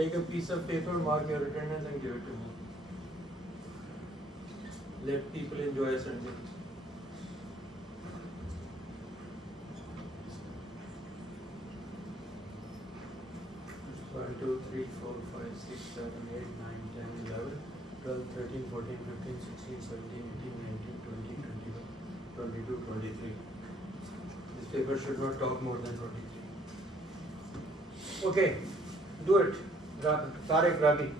Take a piece of paper, mark your attendance and give it to me. Let people enjoy Sunday. 1, 2, 3, 4, 5, 6, 7, 8, 9, 10, 11, 12, 13, 14, 15, 16, 17, 18, 19, 20, 21, 22, 23. This paper should not talk more than 23. Okay, do it. Tariq, Rabi,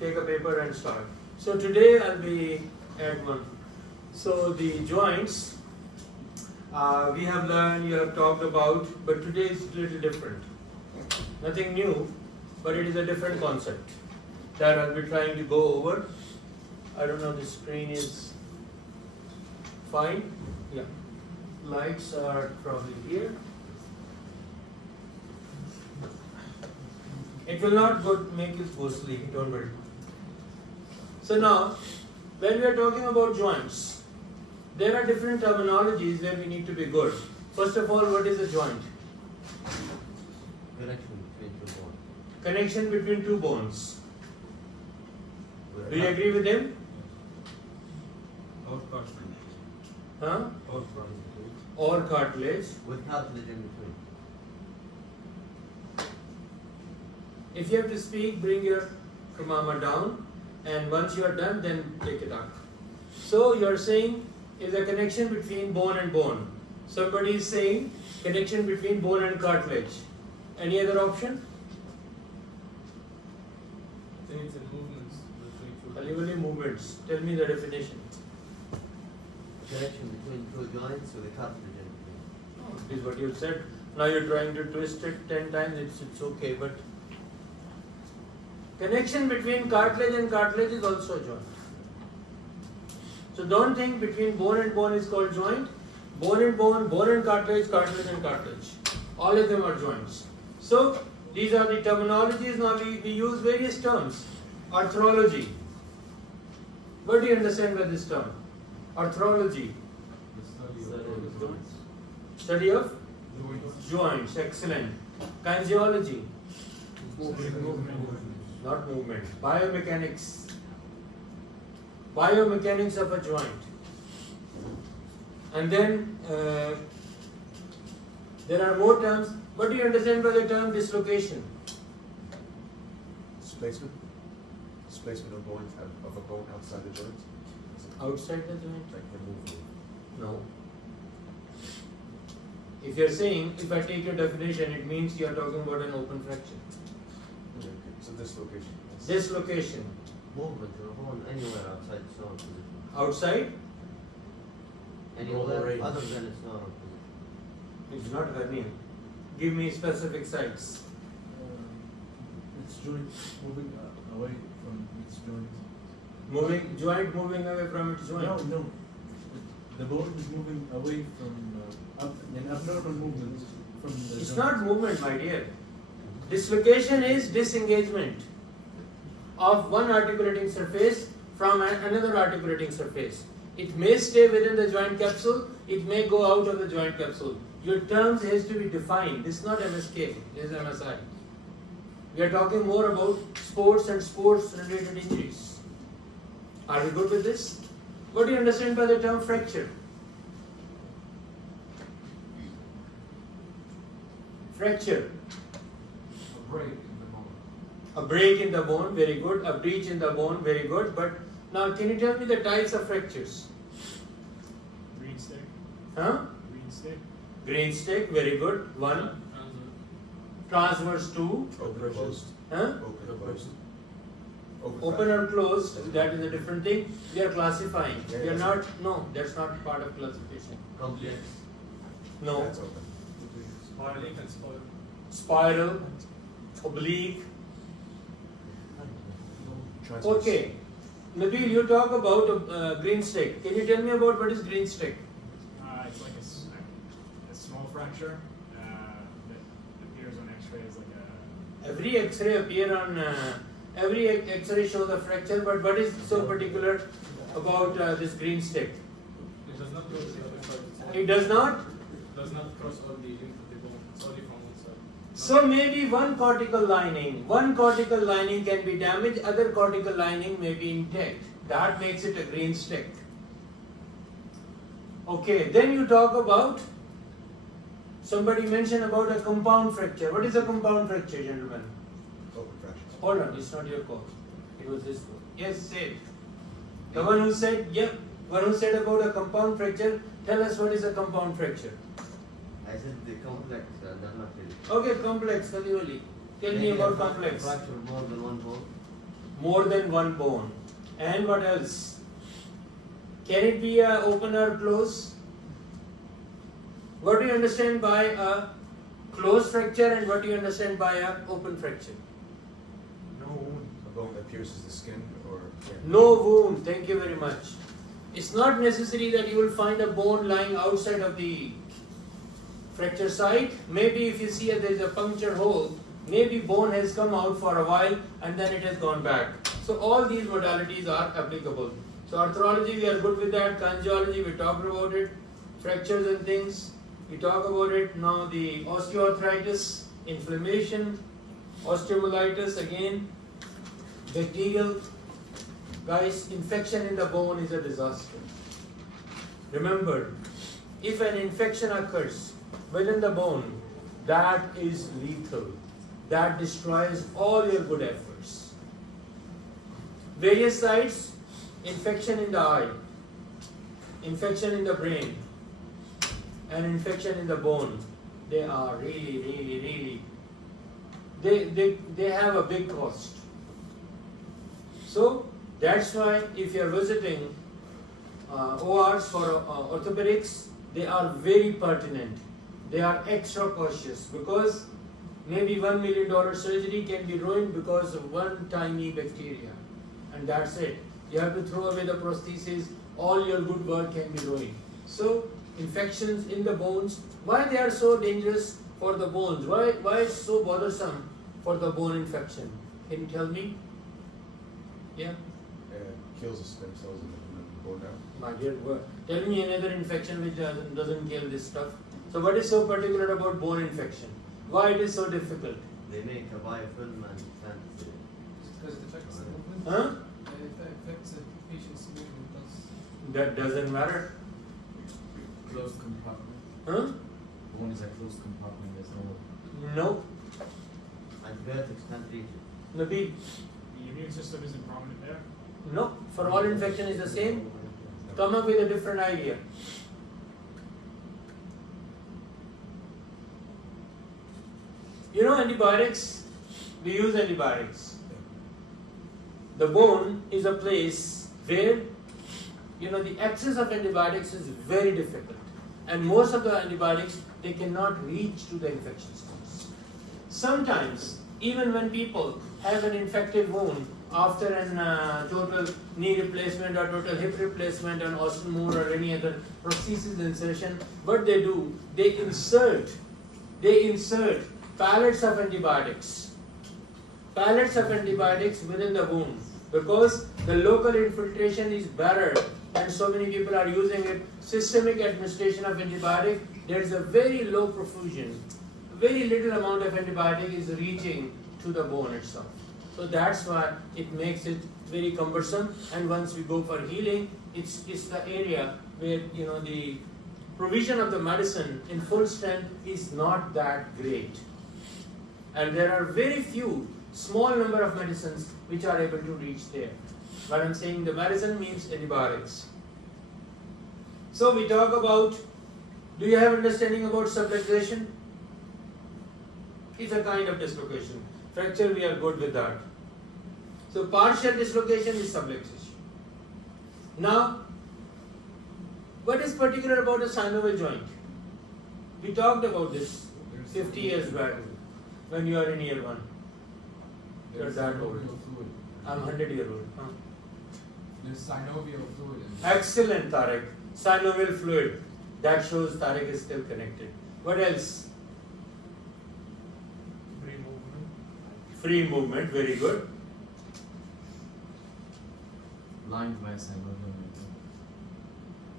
take a paper and start. So today I'll be at 1. So the joints we have learned, you have talked about, but today is a little different. Nothing new, but it is a different concept that I'll be trying to go over. I don't know, the screen is fine. Yeah. Lights are probably here. It will not make you go sleep, don't worry. So now, when we are talking about joints, there are different terminologies where we need to be good. First of all, what is a joint? Connection between two bones. Do you agree with him? Or cartilage. Huh? Or cartilage. Or cartilage. With cartilage in between. If you have to speak, bring your kamama down, and once you are done, then take it up. So you are saying is a connection between bone and bone. Somebody is saying connection between bone and cartilage. Any other option? I think it's a movements between two. Only movements. Tell me the definition. Connection between two joints with a cartilage in between. This is what you said. Now you're trying to twist it 10 times. It's okay, but connection between cartilage and cartilage is also a joint. So don't think between bone and bone is called joint. Bone and bone, bone and cartilage, cartilage and cartilage. All of them are joints. So these are the terminologies. Now we use various terms. Arthrology. What do you understand by this term? Arthrology. The study of joints. Study of Joints. joints. Excellent. Kinesiology. Movement. Not movement. Biomechanics. Biomechanics of a joint. And then there are more terms. What do you understand by the term dislocation? Displacement? Displacement of bone of a bone outside the joint? Outside the joint? Like removal. No. If you're saying, if I take your definition, it means you are talking about an open fracture. Okay. So dislocation. Yes. Dislocation. Movement of a bone anywhere outside its normal position. Outside, Anywhere range. other than its normal position. it's not hernia. Give me specific sites. Its joint moving away from its joint. Joint moving away from its joint. No. The bone is moving away from an abnormal movement from the It's joint. not movement, my dear. Dislocation is disengagement of one articulating surface from another articulating surface. It may stay within the joint capsule, it may go out of the joint capsule. Your terms has to be defined. This is not MSK, this is MSI. We are talking more about sports and sports related injuries. Are we good with this? What do you understand by the term fracture? Fracture. A break in the bone. A break in the bone, very good. A breach in the bone, very good. But now, can you tell me the types of fractures? Green stick. Huh? Green stick. Green stick, very good. 1. Transverse 2. Open or closed? Huh? Open or closed? Open or closed, that is a different thing. We are classifying. Yeah, We are yes. not, no, that's not part of classification. Complex. No. That's open. Spiraling and spiral. Spiral, oblique. Transverse. Okay. Nabil, you talk about green stick. Can you tell me about what is green stick? It's like a small fracture that appears on X-ray as like a. Every X-ray appear on, every X-ray shows a fracture, but what is so particular about this green stick? It does not cross the other side. It does not? Does not cross all the length of the bone. It's only from one side. So maybe one cortical lining can be damaged, other cortical lining may be intact. That makes it a green stick. Okay, then you talk about, somebody mentioned about a compound fracture. What is a compound fracture, gentlemen? Open fractures. Hold on, it's not your call. It was this one. Yes, say it. The one who said, yep, one who said about a compound fracture, tell us what is a compound fracture. I said the complex, they're not really. Okay, complex, Kalioli. Tell me about complex. Fracture more than one bone. More than one bone. And what else? Can it be a open or close? What do you understand by a closed fracture and what do you understand by a open fracture? No wound. A bone that pierces the skin or. No wound, thank you very much. It's not necessary that you will find a bone lying outside of the fracture site. Maybe if you see there is a puncture hole, maybe bone has come out for a while and then it has gone back. So all these modalities are applicable. So arthrology, we are good with that. Kinesiology, we talked about it. Fractures and things, we talk about it. Now the osteoarthritis, inflammation, osteomyelitis again, bacterial. Guys, infection in the bone is a disaster. Remember, if an infection occurs within the bone, that is lethal. That destroys all your good efforts. Various sites, infection in the eye, infection in the brain, and infection in the bone. They are really, they have a big cost. So, that's why if you are visiting ORs for orthopedics, they are very pertinent. They are extra cautious because maybe $1 million surgery can be ruined because of one tiny bacteria. And that's it. You have to throw away the prosthesis, all your good work can be ruined. So, infections in the bones, why they are so dangerous for the bones? Why it's so bothersome for the bone infection? Can you tell me? Yeah? Kills the stem cells in the bone now. My dear, tell me another infection which doesn't kill this stuff. So what is so particular about bone infection? Why it is so difficult? They make a biofilm and can't. Because it affects the movement. Huh? It affects the patient's movement. That doesn't matter. Closed compartment. Huh? Bone is a closed compartment. There's no. No. Antibiotics can't reach it. Nabil. The immune system isn't prominent there. No. For all infection is the same. Come up with a different idea. You know antibiotics? We use antibiotics. The bone is a place where the access of antibiotics is very difficult. And most of the antibiotics, they cannot reach to the infection sites. Sometimes, even when people have an infected wound after an total knee replacement or total hip replacement, an osteotomy or any other prosthesis insertion, what they do, they insert pallets of antibiotics within the wound because the local infiltration is better and so many people are using it. Systemic administration of antibiotic, there is a very low profusion, very little amount of antibiotic is reaching to the bone itself. So that's why it makes it very cumbersome, and once we go for healing, it's the area where the provision of the medicine in full strength is not that great. And there are very few, small number of medicines which are able to reach there. But I'm saying the medicine means antibiotics. So we talk about, do you have understanding about subluxation? It's a kind of dislocation. Fracture, we are good with that. So partial dislocation is subluxation. Now, what is particular about a synovial joint? We talked about this 50 years back when you are in year 1. You are that old. Fluid. I'm 100-year-old. Huh? There's synovial fluid. Excellent, Tariq. Synovial fluid. That shows Tariq is still connected. What else? Free movement. Free movement, very good. Lined by synovial membrane.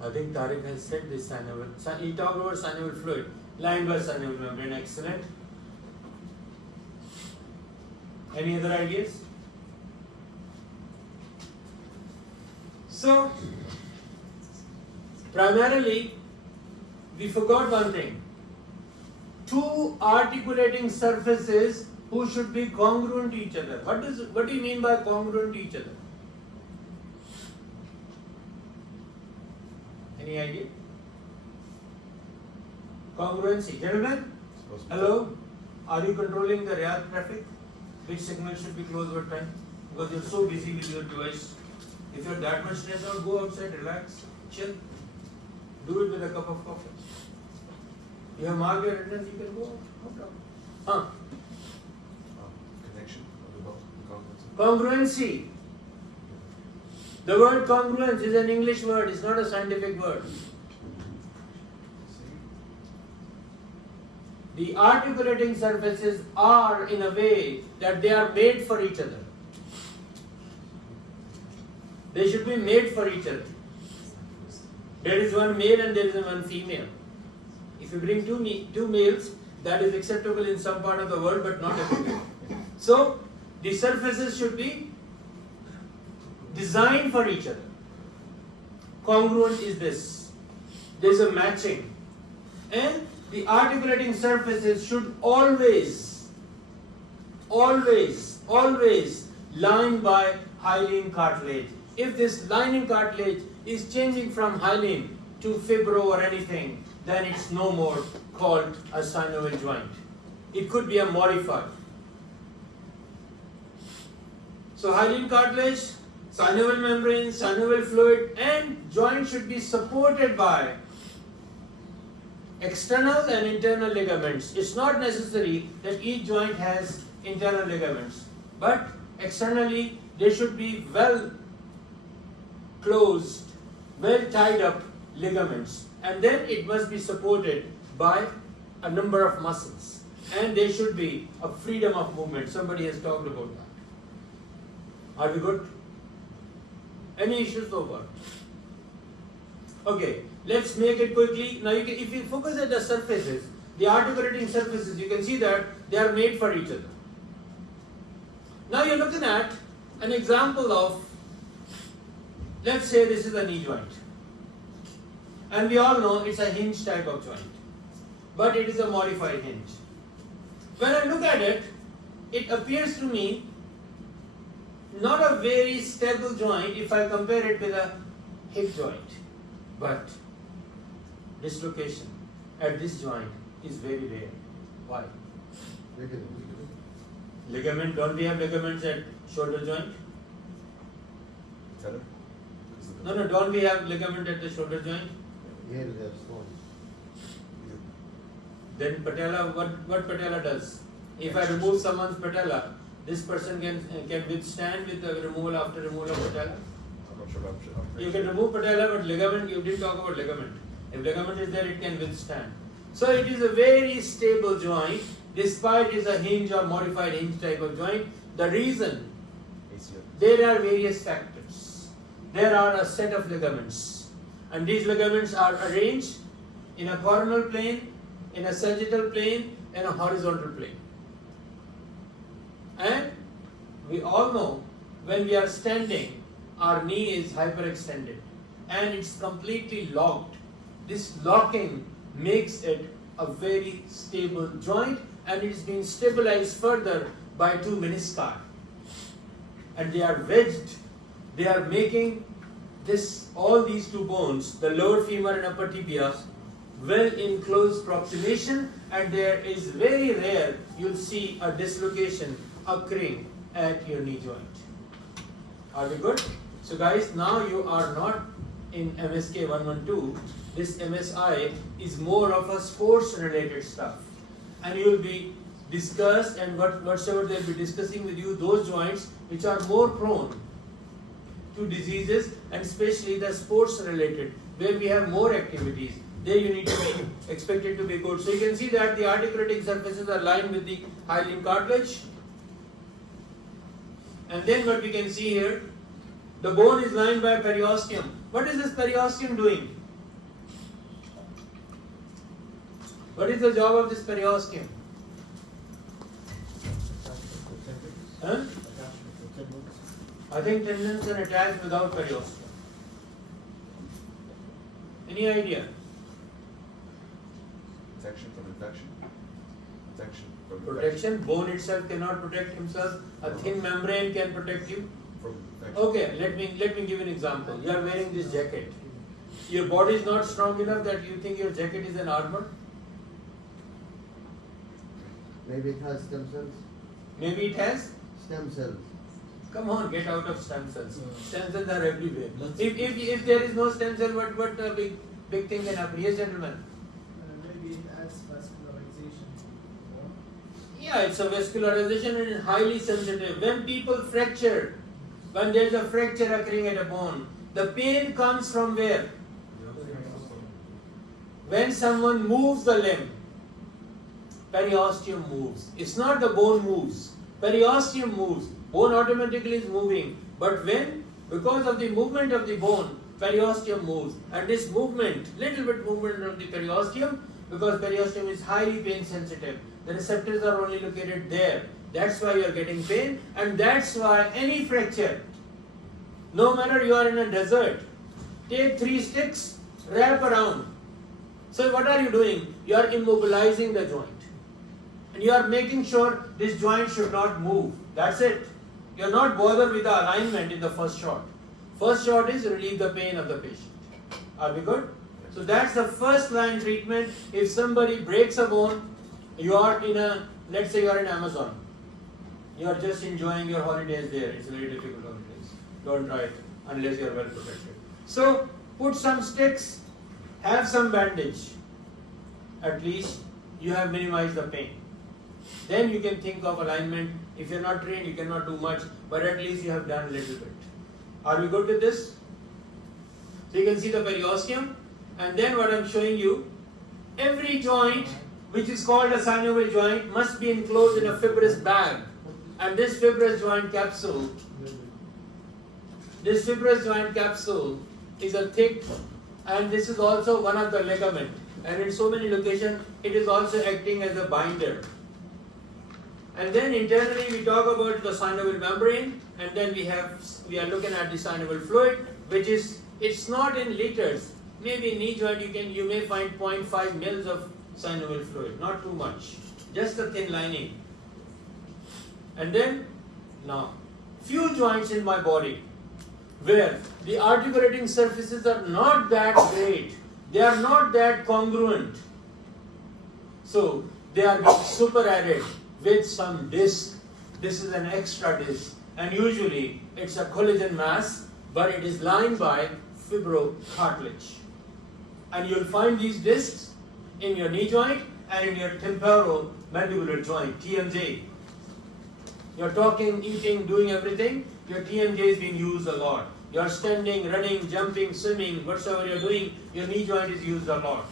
I think Tariq has said this synovial. He talked about synovial fluid. Lined by synovial membrane, excellent. Any other ideas? So, primarily, we forgot one thing. Two articulating surfaces who should be congruent to each other. What do you mean by congruent to each other? Any idea? Congruency. Gentlemen, hello? Are you controlling the Riyadh traffic? Which signal should be closed over time? Because you're so busy with your device. If you're that much stressed out, go outside, relax, chill. Do it with a cup of coffee. You have marked your attendance, you can go out. No problem. Connection of the both, the congruency. Congruency. The word congruence is an English word, it's not a scientific word. The articulating surfaces are in a way that they are made for each other. They should be made for each other. There is one male and there is one female. If you bring two males, that is acceptable in some part of the world but not everywhere. So, the surfaces should be designed for each other. Congruent is this. There is a matching. And the articulating surfaces should always line by hyaline cartilage. If this lining cartilage is changing from hyaline to fibro or anything, then it's no more called a synovial joint. It could be a modified. So hyaline cartilage, synovial membrane, synovial fluid, and joint should be supported by external and internal ligaments. It's not necessary that each joint has internal ligaments, but externally they should be well closed, well tied up ligaments, and then it must be supported by a number of muscles, and there should be a freedom of movement. Somebody has talked about that. Are we good? Any issues so far? Okay, let's make it quickly. Now, if you focus at the surfaces, the articulating surfaces, you can see that they are made for each other. Now you're looking at an example of, let's say this is a knee joint. And we all know it's a hinge type of joint, but it is a modified hinge. When I look at it, it appears to me not a very stable joint if I compare it with a hip joint, but dislocation at this joint is very rare. Why? Ligament, don't we have ligaments at shoulder joint? Tether? No, don't we have ligament at the shoulder joint? Here we have stone. Then patella, what patella does? If I remove someone's patella, this person can withstand with the removal after removal of patella? I'm not sure about You can remove patella, but ligament, you didn't talk about ligament. If ligament is there, it can withstand. So it is a very stable joint, despite it is a hinge or modified hinge type of joint. The reason, ACL. there are various factors. There are a set of ligaments, and these ligaments are arranged in a coronal plane, in a sagittal plane, and a horizontal plane. And we all know when we are standing, our knee is hyperextended and it's completely locked. This locking makes it a very stable joint, and it's been stabilized further by two menisci. And they are wedged. They are making all these two bones, the lower femur and upper tibia, well in close approximation, and there is very rare you'll see a dislocation occurring at your knee joint. Are we good? So guys, now you are not in MSK 112. This MSI is more of a sports related stuff, and you will be discussed, and whatsoever they'll be discussing with you, those joints which are more prone to diseases, and especially the sports related, where we have more activities. There you need to be expected to be good. So you can see that the articulating surfaces are lined with the hyaline cartilage. And then what we can see here, the bone is lined by periosteum. What is this periosteum doing? What is the job of this periosteum? Huh? Huh? Attachment for tendons. I think tendons are attached without periosteum. Any idea? Protection from infection. Protection from infection. Protection, bone itself cannot protect himself. A thin membrane can protect you. From infection. Okay, let me give an example. You are wearing this jacket. Your body is not strong enough that you think your jacket is an armor. Maybe it has stem cells. Maybe it has. Stem cells. Come on, get out of stem cells. No. Stem cells are everywhere. Let's- If there is no stem cell, what big thing can happen? Yes, gentlemen. Maybe it adds vascularization. Yeah, it's a vascularization and highly sensitive. When people fracture, when there is a fracture occurring at a bone, the pain comes from where? When someone moves the limb, periosteum moves. It's not the bone moves. Periosteum moves. Bone automatically is moving. But when, because of the movement of the bone, periosteum moves. And this movement, little bit movement of the periosteum, because periosteum is highly pain sensitive. The receptors are only located there. That's why you are getting pain, and that's why any fracture, no matter you are in a desert, take 3 sticks, wrap around. So what are you doing? You are immobilizing the joint. And you are making sure this joint should not move. That's it. You are not bothered with the alignment in the first shot. First shot is relieve the pain of the patient. Are we good? So that's the first line treatment. If somebody breaks a bone, you are in a, let's say you are in Amazon. You are just enjoying your holidays there. It's very difficult holidays. Don't try it unless you are well protected. So put some sticks, have some bandage. At least you have minimized the pain. Then you can think of alignment. If you are not trained, you cannot do much, but at least you have done a little bit. Are we good with this? So you can see the periosteum, and then what I am showing you, every joint which is called a synovial joint must be enclosed in a fibrous bag. And this fibrous joint capsule is a thick, and this is also one of the ligament. And in so many locations, it is also acting as a binder. And then internally we talk about the synovial membrane, and then we are looking at the synovial fluid, which is, it's not in liters. Maybe knee joint you may find 0.5 mils of synovial fluid, not too much, just a thin lining. And then now, few joints in my body where the articulating surfaces are not that great, they are not that congruent. So they are super added with some disc. This is an extra disc, and usually it's a collagen mass, but it is lined by fibrocartilage. And you'll find these discs in your knee joint and in your temporomandibular joint, TMJ. You're talking, eating, doing everything, your TMJ is being used a lot. You're standing, running, jumping, swimming, whatsoever you're doing, your knee joint is used a lot.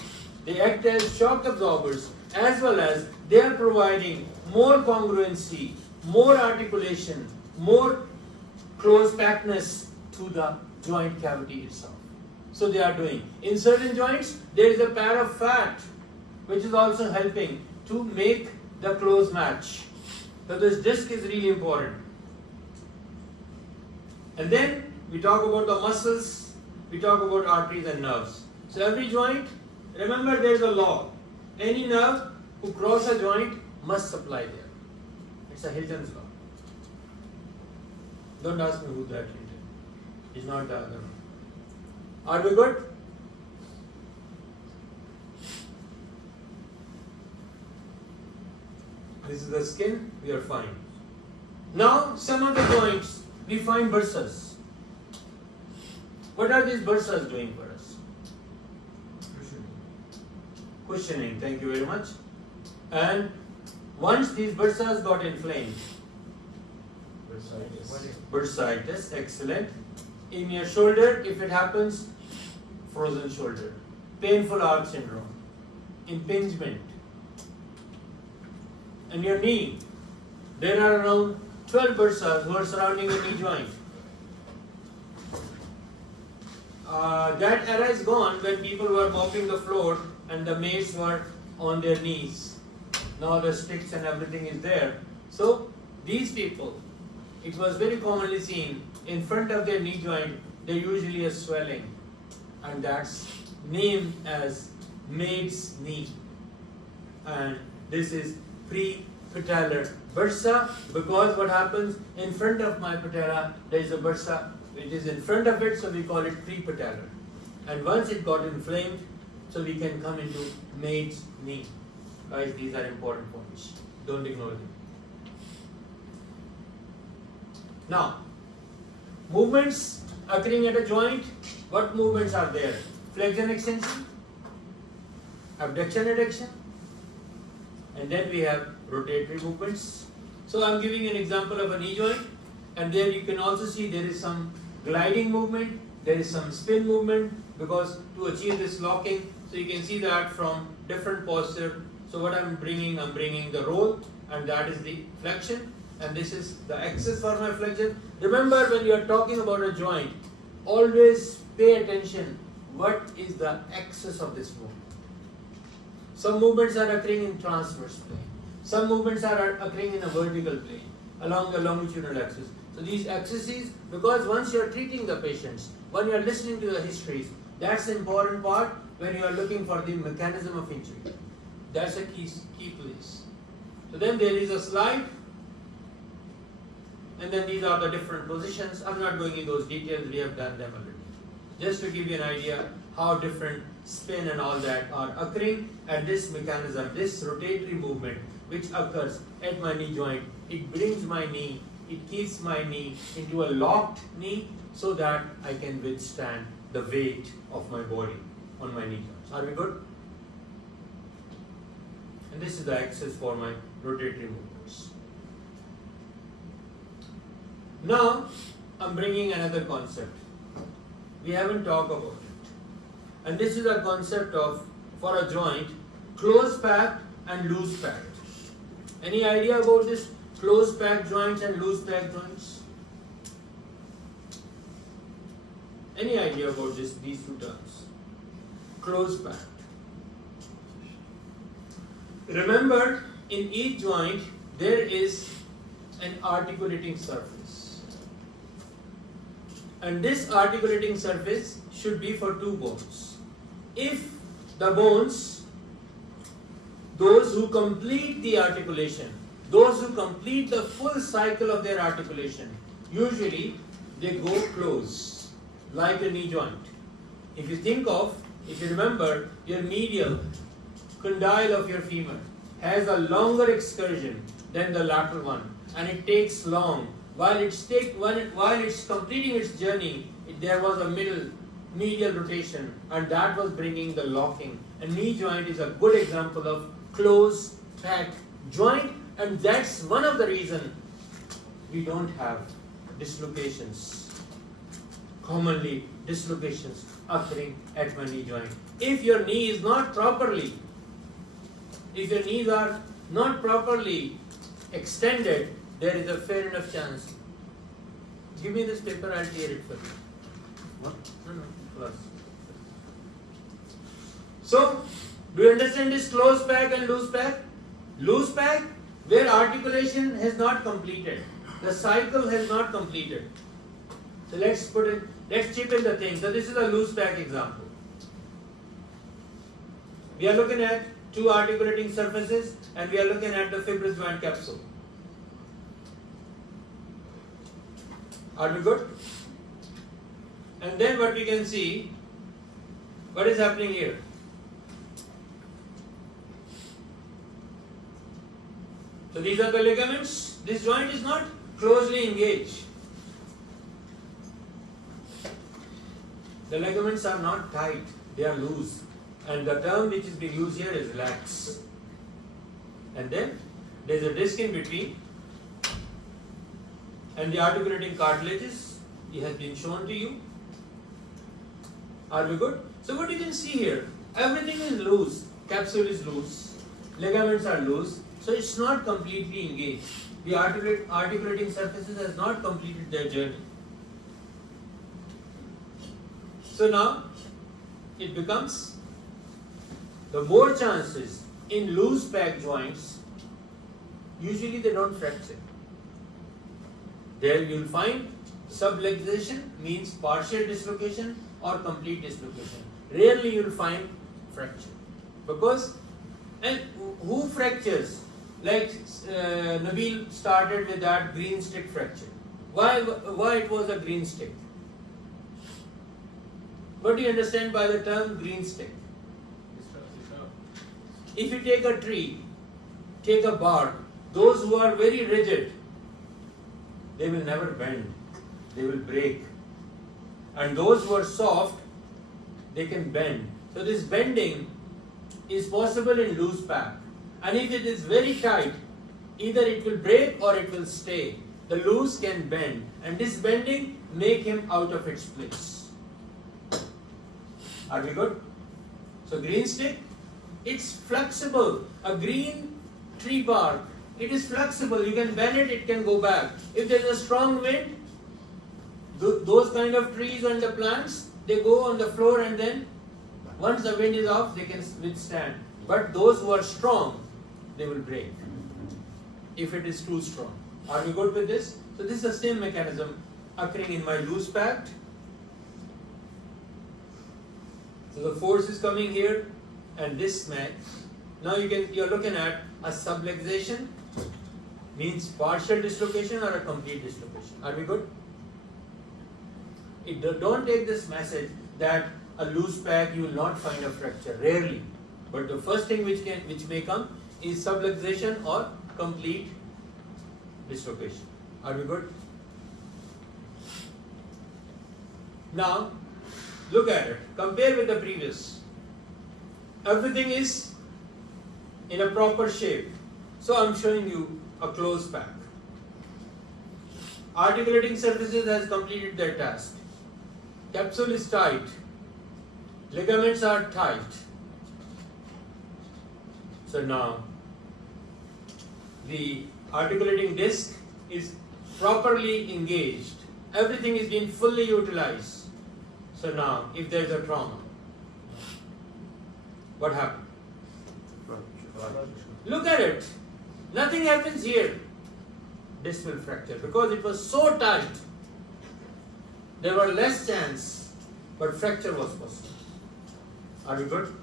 They act as shock absorbers, as well as they are providing more congruency, more articulation, more close packedness to the joint cavity itself. So they are doing. In certain joints, there is a pair of fat which is also helping to make the close match. So this disc is really important. And then we talk about the muscles, we talk about arteries and nerves. So every joint, remember there is a law. Any nerve who crosses a joint must supply there. It's a Hilton's law. Don't ask me who that Hilton. He's not the other one. Are we good? This is the skin, we are fine. Now, some of the joints, we find bursas. What are these bursas doing for us? Cushioning, thank you very much. And once these bursas got inflamed, bursitis, excellent. In your shoulder, if it happens, frozen shoulder. Painful arc syndrome, impingement. And your knee, there are around 12 bursas who are surrounding the knee joint. That era is gone when people were mopping the floor and the maids were on their knees. Now the sticks and everything is there. So these people, it was very commonly seen in front of their knee joint, there usually a swelling, and that's named as maid's knee. And this is pre-patellar bursa, because what happens in front of my patella, there is a bursa which is in front of it, so we call it pre-patellar. And once it got inflamed, so we can come into maid's knee. Guys, these are important points. Don't ignore them. Now, movements occurring at a joint, what movements are there? Flexion, extension, abduction, adduction, and then we have rotatory movements. So I'm giving an example of a knee joint, and there you can also see there is some gliding movement, there is some spin movement, because to achieve this locking, so you can see that from different posture. So what I'm bringing the roll, and that is the flexion, and this is the axis for my flexion. Remember, when you are talking about a joint, always pay attention what is the axis of this movement. Some movements are occurring in transverse plane. Some movements are occurring in a vertical plane along the longitudinal axis. So these axes, because once you are treating the patients, when you are listening to the histories, that's the important part when you are looking for the mechanism of injury. That's a key place. So then there is a slide, and then these are the different positions. I'm not going into those details, we have done them already. Just to give you an idea how different spin and all that are occurring, and this mechanism, this rotatory movement which occurs at my knee joint, it brings my knee, it keeps my knee into a locked knee so that I can withstand the weight of my body on my knee joints. Are we good? And this is the axis for my rotatory movements. Now, I'm bringing another concept. We haven't talked about it. And this is a concept of, for a joint, close packed and loose packed. Any idea about this close packed joints and loose packed joints? Any idea about these two terms? Close packed. Remember, in each joint, there is an articulating surface. And this articulating surface should be for two bones. If the bones, those who complete the articulation, those who complete the full cycle of their articulation, usually they go close, like a knee joint. If you remember, your medial condyle of your femur has a longer excursion than the lateral one, and it takes long. While it's completing its journey, there was a medial rotation, and that was bringing the locking. A knee joint is a good example of close packed joint, and that's one of the reasons we don't have dislocations. Commonly, dislocations occurring at my knee joint. If your knee is not properly, if your knees are not properly extended, there is a fair enough chance. Give me this paper, I'll tear it for you. What? No, plus. So, do you understand this close pack and loose pack? Loose pack, where articulation has not completed. The cycle has not completed. So let's chip in the thing. So this is a loose pack example. We are looking at two articulating surfaces, and we are looking at the fibrous joint capsule. Are we good? And then what we can see, what is happening here? So these are the ligaments. This joint is not closely engaged. The ligaments are not tight, they are loose. And the term which is being used here is lax. And then there is a disc in between, and the articulating cartilages, it has been shown to you. Are we good? So what you can see here, everything is loose, capsule is loose, ligaments are loose, so it's not completely engaged. The articulating surfaces has not completed their journey. So now it becomes the more chances in loose packed joints, usually they don't fracture. There you will find subluxation means partial dislocation or complete dislocation. Rarely you will find fracture. Because, and who fractures? Like Nabil started with that green stick fracture. Why it was a green stick? What do you understand by the term green stick? If you take a tree, take a bark, those who are very rigid, they will never bend, they will break. And those who are soft, they can bend. So this bending is possible in loose pack. And if it is very tight, either it will break or it will stay. The loose can bend, and this bending make him out of its place. Are we good? So green stick, it's flexible. A green tree bark, it is flexible. You can bend it, it can go back. If there is a strong wind, those kind of trees and the plants, they go on the floor, and then once the wind is off, they can withstand. But those who are strong, they will break if it is too strong. Are we good with this? So this is the same mechanism occurring in my loose packed. So the force is coming here, and this smack. Now you're looking at a subluxation, means partial dislocation or a complete dislocation. Are we good? Don't take this message that a loose pack you will not find a fracture. Rarely. But the first thing which may come is subluxation or complete dislocation. Are we good? Now, look at it. Compare with the previous. Everything is in a proper shape. So I'm showing you a closed pack. Articulating surfaces has completed their task. Capsule is tight. Ligaments are tight. So now, the articulating disc is properly engaged. Everything is being fully utilized. So now, if there is a trauma, what happens? Look at it. Nothing happens here. Disc will fracture because it was so tight. There were less chance, but fracture was possible. Are we good?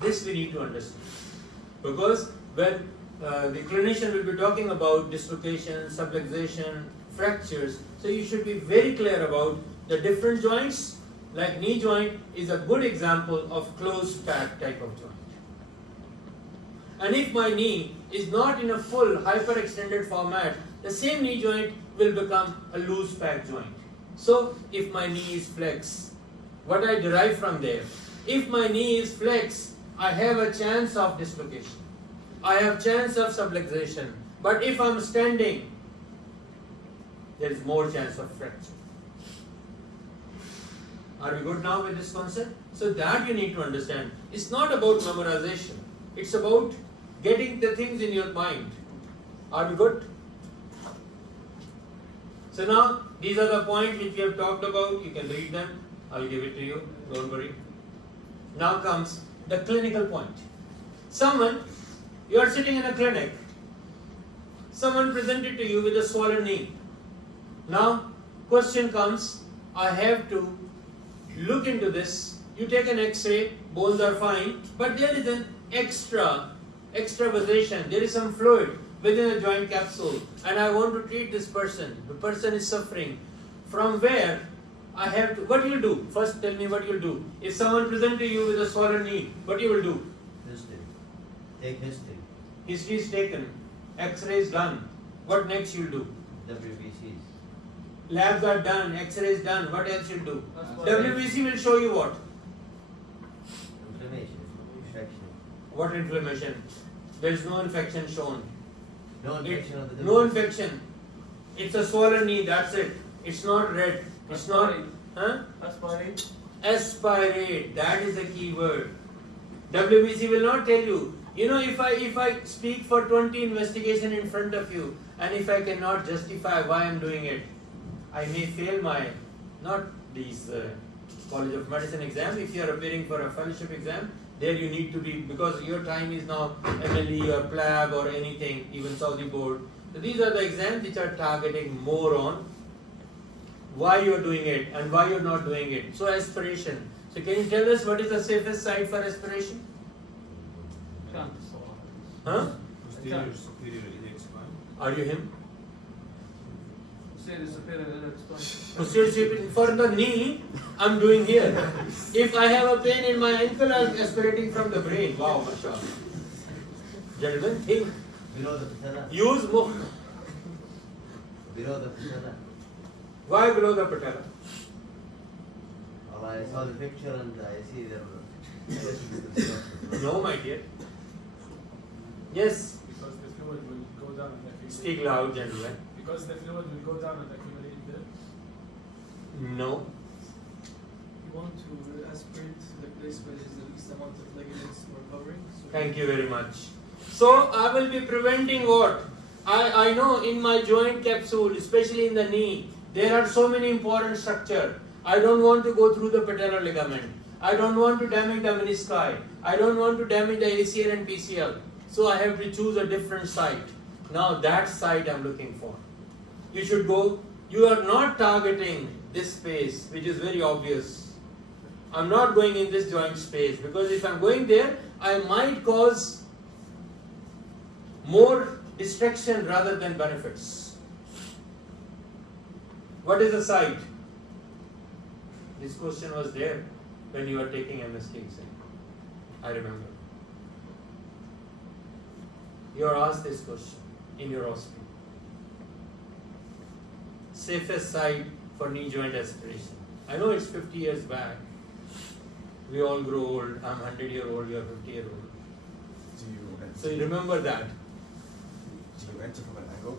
This we need to understand. Because when the clinician will be talking about dislocation, subluxation, fractures, so you should be very clear about the different joints. Like knee joint is a good example of closed pack type of joint. And if my knee is not in a full hyperextended format, the same knee joint will become a loose pack joint. So if my knee is flexed, what I derive from there? If my knee is flexed, I have a chance of dislocation. I have chance of subluxation. But if I'm standing, there is more chance of fracture. Are we good now with this concept? So that you need to understand. It's not about memorization. It's about getting the things in your mind. Are we good? So now, these are the points which we have talked about. You can read them. I'll give it to you. Don't worry. Now comes the clinical point. You are sitting in a clinic. Someone presented to you with a swollen knee. Now, question comes, I have to look into this. You take an X-ray, bones are fine, but there is an extravasation. There is some fluid within the joint capsule, and I want to treat this person. The person is suffering. From where I have to, what you will do? First tell me what you will do. If someone present to you with a swollen knee, what you will do? History. Take history. History is taken. X-ray is done. What next you will do? WBCs. Labs are done. X-ray is done. What else you will do? WBC will show you what? Inflammation. Infection. What inflammation? There is no infection shown. No infection of the No infection. It's a swollen knee. That's it. It's not red. It's not. Huh? Aspirate. Aspirate. That is the key word. WBC will not tell you. You know, if I speak for 20 investigation in front of you, and if I cannot justify why I'm doing it, I may fail my, not these College of Medicine exam. If you are appearing for a fellowship exam, there you need to be, because your time is now MLE or PLAB or anything, even Saudi board. So these are the exams which are targeting more on why you are doing it and why you are not doing it. So aspiration. So can you tell us what is the safest side for aspiration? Huh? Posterior, superior, iliac spine. Are you him? Say the superior iliac spine. Posterior for the knee, I'm doing here. If I have a pain in my ankle, I'm aspirating from the brain. Wow, mashallah. Gentlemen, think. Below the patella. Use more. Below the patella. Why below the patella? Well, I saw the picture and I see there. No, my dear. Yes. Because the fluid will go down and accumulate. Speak loud, gentlemen. Because the fluid will go down and accumulate there. No. You want to aspirate to the place where there's the least amount of ligaments or covering. So Thank you very much. So I will be preventing what? I know in my joint capsule, especially in the knee, there are so many important structures. I don't want to go through the patellar ligament. I don't want to damage the menisci. I don't want to damage the ACL and PCL. So I have to choose a different site. Now that site I'm looking for. You should go, you are not targeting this space, which is very obvious. I'm not going in this joint space because if I'm going there, I might cause more distraction rather than benefits. What is the site? This question was there when you were taking MS Kingston. I remember. You are asked this question in your hospital. Safest site for knee joint aspiration. I know it's 50 years back. We all grow old. I'm 100-year-old, you're 50-year-old. So you remember that. So you enter from an angle,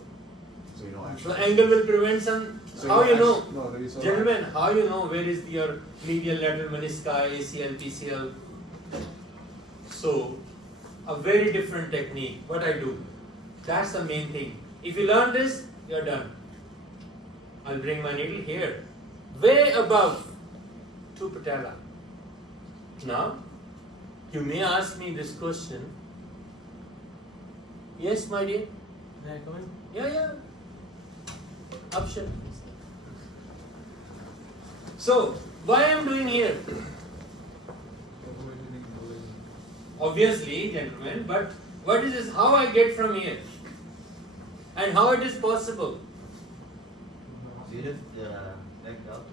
so you know So actually. angle will prevent some. So How you know? No, there is no. Gentlemen, how you know where is your medial lateral menisci, ACL, PCL? So, a very different technique. What I do, that's the main thing. If you learn this, you're done. I'll bring my needle here, way above to patella. Now, you may ask me this question. Yes, my dear. Can I come in? Yeah. Option. So, why I'm doing here? Obviously, gentlemen, but what is this? How I get from here? And how it is possible? So you lift the leg up.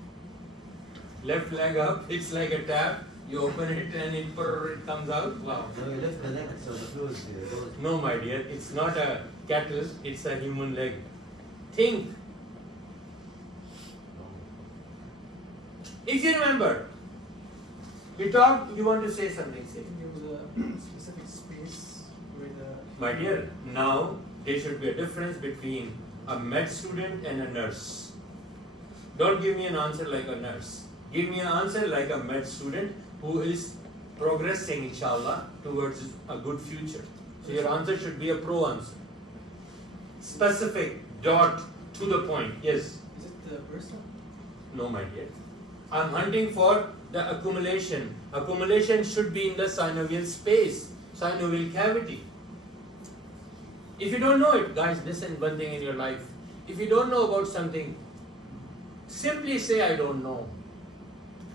Left leg up, it's like a tap. You open it and it comes out. Wow. No, you lift the leg so the fluid goes. No, my dear, it's not a cattle, it's a human leg. Think. If you remember, we talked, you want to say something, I say. think there was a specific space where the. My dear, now there should be a difference between a med student and a nurse. Don't give me an answer like a nurse. Give me an answer like a med student who is progressing, inshallah, towards a good future. So your answer should be a pro answer. Specific, dot, to the point. Yes? Is it the person? No, my dear. I'm hunting for the accumulation. Accumulation should be in the synovial space, synovial cavity. If you don't know it, guys, listen one thing in your life. If you don't know about something, simply say, I don't know.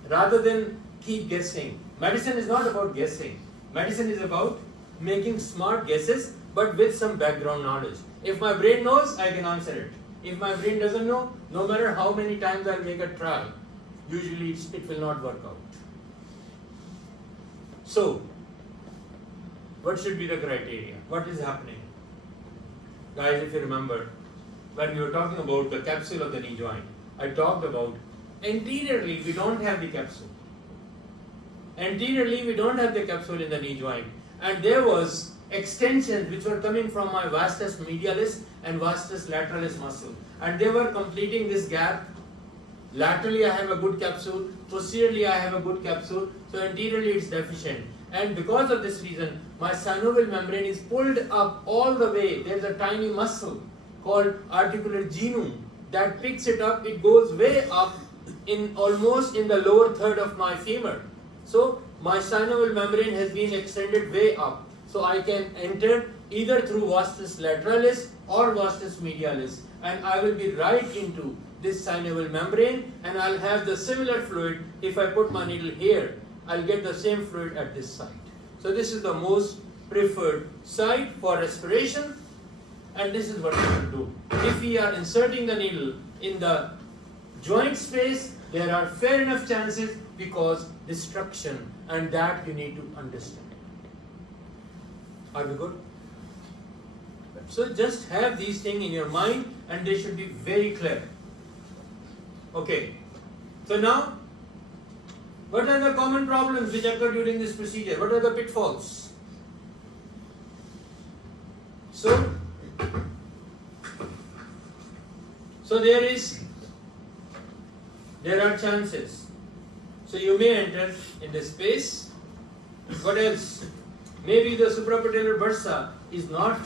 Rather than keep guessing. Medicine is not about guessing. Medicine is about making smart guesses, but with some background knowledge. If my brain knows, I can answer it. If my brain doesn't know, no matter how many times I'll make a try, usually it will not work out. So, what should be the criteria? What is happening? Guys, if you remember, when we were talking about the capsule of the knee joint, I talked about anteriorly we don't have the capsule. Anteriorly we don't have the capsule in the knee joint. And there was extensions which were coming from my vastus medialis and vastus lateralis muscle. And they were completing this gap. Laterally I have a good capsule, posteriorly I have a good capsule, so anteriorly it's deficient. And because of this reason, my synovial membrane is pulled up all the way. There's a tiny muscle called articular genome that picks it up. It goes way up in almost in the lower third of my femur. So my synovial membrane has been extended way up. So I can enter either through vastus lateralis or vastus medialis, and I will be right into this synovial membrane, and I'll have the similar fluid. If I put my needle here, I'll get the same fluid at this site. So this is the most preferred site for respiration, and this is what we will do. If we are inserting the needle in the joint space, there are fair enough chances because destruction, and that you need to understand. Are we good? So just have these things in your mind, and they should be very clear. Okay. So now, what are the common problems which occur during this procedure? What are the pitfalls? So there are chances. So you may enter in this space. What else? Maybe the suprapatellar bursa is not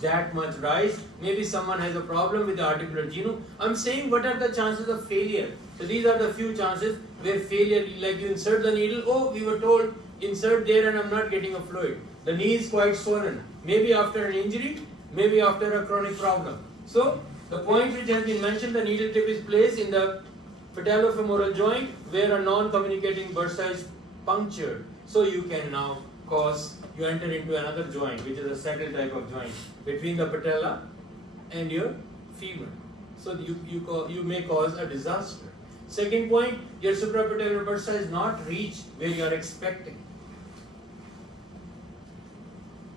that much raised. Maybe someone has a problem with the articular genome. I'm saying what are the chances of failure. So these are the few chances where failure, like you insert the needle, oh, we were told insert there and I'm not getting a fluid. The knee is quite swollen. Maybe after an injury, maybe after a chronic problem. So the point which has been mentioned, the needle tip is placed in the patellofemoral joint where a non-communicating bursa is punctured. So you can now you enter into another joint, which is a saddle type of joint between the patella and your femur. So you may cause a disaster. Second point, your suprapatellar bursa is not reached where you are expecting.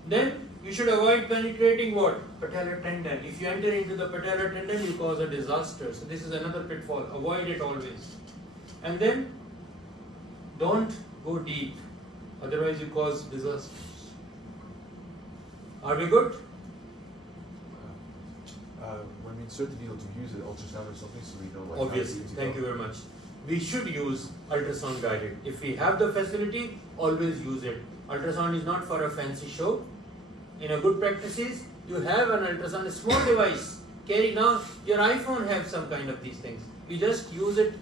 Then you should avoid penetrating what? Patellar tendon. If you enter into the patellar tendon, you cause a disaster. So this is another pitfall. Avoid it always. And then don't go deep. Otherwise you cause disasters. Are we good? When we insert the needle, do we use an ultrasound or something so we know like Obviously. Thank you very much. We should use ultrasound guided. If we have the facility, always use it. Ultrasound is not for a fancy show. In a good practices, you have an ultrasound, a small device. Carry now, your iPhone have some kind of these things. You just use it,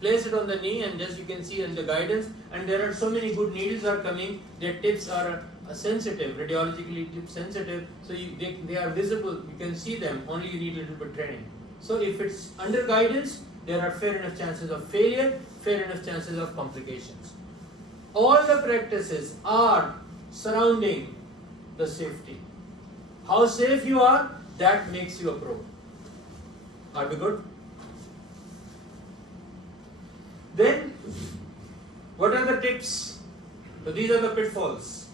place it on the knee, and just you can see in the guidance. And there are so many good needles are coming. Their tips are sensitive, radiologically tip sensitive. So they are visible. You can see them. Only you need a little bit training. So if it's under guidance, there are fair enough chances of failure, fair enough chances of complications. All the practices are surrounding the safety. How safe you are, that makes you a pro. Are we good? Then, what are the tips? So these are the pitfalls.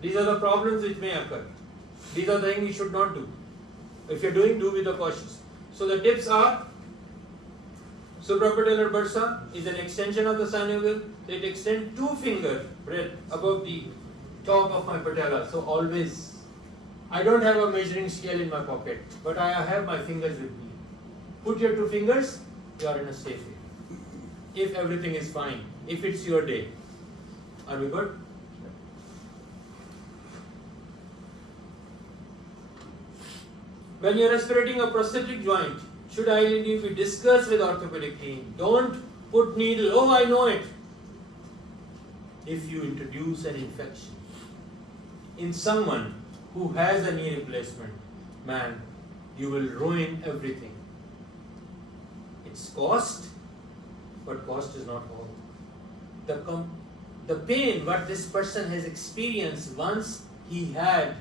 These are the problems which may occur. These are the things you should not do. If you're doing, do with a cautious. So the tips are, suprapatellar bursa is an extension of the synovial. It extends 2 finger breadth above the top of my patella. So always, I don't have a measuring scale in my pocket, but I have my fingers with me. Put your 2 fingers, you are in a safe area. If everything is fine, if it's your day. Are we good? When you're aspirating a prosthetic joint, should ideally be discussed with orthopedic team. Don't put needle, oh I know it. If you introduce an infection in someone who has a knee replacement, man, you will ruin everything. It's cost, but cost is not all. The pain what this person has experienced once he had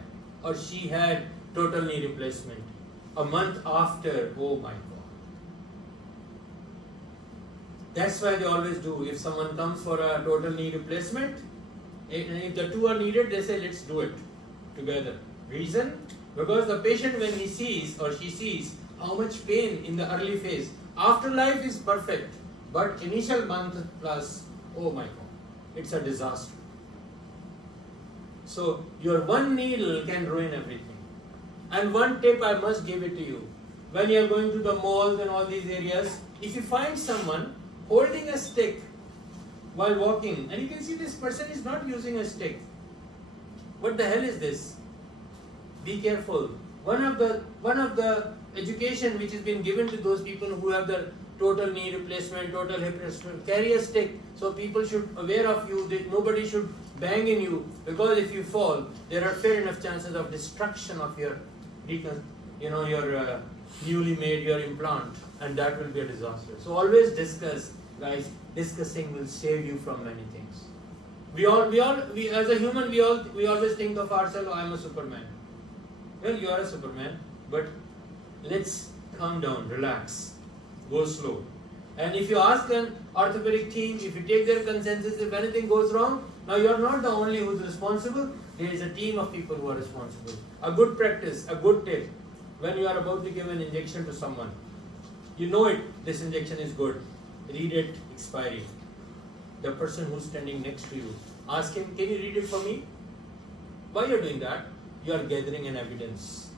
or she had total knee replacement, a month after, oh my God. That's why they always do. If someone comes for a total knee replacement, and if the 2 are needed, they say let's do it together. Reason? Because the patient, when he sees or she sees how much pain in the early phase, afterlife is perfect, but initial month plus, oh my God, it's a disaster. So your one needle can ruin everything. And one tip I must give it to you. When you are going to the malls and all these areas, if you find someone holding a stick while walking, and you can see this person is not using a stick. What the hell is this? Be careful. One of the education which has been given to those people who have the total knee replacement, total hip replacement, carry a stick. So people should aware of you. That nobody should bang in you, because if you fall, there are fair enough chances of destruction of your, newly made your implant, and that will be a disaster. So always discuss, guys. Discussing will save you from many things. We as a human, we always think of ourselves, oh, I'm a Superman. Well, you are a Superman, but let's calm down, relax, go slow. And if you ask an orthopedic team, if you take their consensus, if anything goes wrong, now you are not the only who's responsible. There is a team of people who are responsible. A good practice, a good tip, when you are about to give an injection to someone, you know it, this injection is good. Read it, expiry. The person who's standing next to you, ask him, can you read it for me? Why you are doing that? You are gathering an evidence.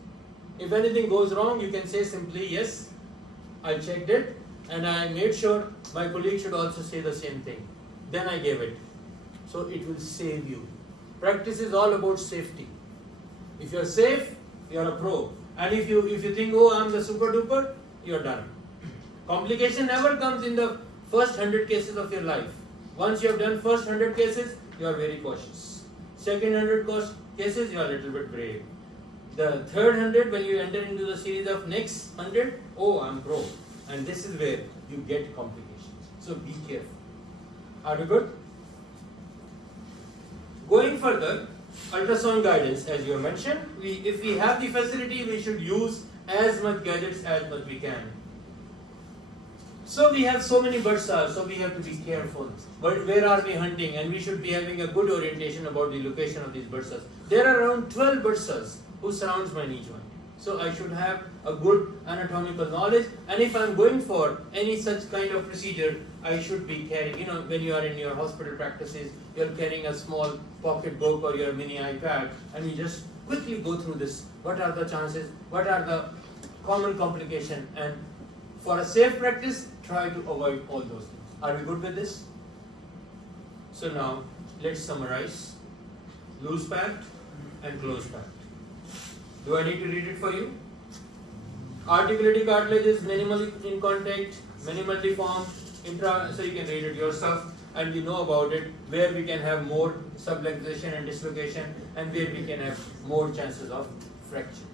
If anything goes wrong, you can say simply, yes, I checked it and I made sure my colleague should also say the same thing. Then I gave it. So it will save you. Practice is all about safety. If you are safe, you are a pro. And if you think, oh, I'm the super duper, you are done. Complication never comes in the first 100 cases of your life. Once you have done first 100 cases, you are very cautious. Second 100 cases, you are a little bit brave. The third 100, when you enter into the series of next 100, oh, I'm pro. And this is where you get complications. So be careful. Are we good? Going further, ultrasound guidance, as you mentioned, if we have the facility, we should use as much gadgets as much we can. So we have so many bursars, so we have to be careful. But where are we hunting? And we should be having a good orientation about the location of these bursars. There are around 12 bursars who surrounds my knee joint. So I should have a good anatomical knowledge. And if I'm going for any such kind of procedure, I should be carrying, when you are in your hospital practices, you're carrying a small pocket book or your mini iPad, and you just quickly go through this. What are the chances? What are the common complications? And for a safe practice, try to avoid all those things. Are we good with this? So now, let's summarize. Loose packed and close packed. Do I need to read it for you? Articulating cartilage is minimally in contact, minimally formed, so you can read it yourself, and we know about it, where we can have more subluxation and dislocation, and where we can have more chances of fracture.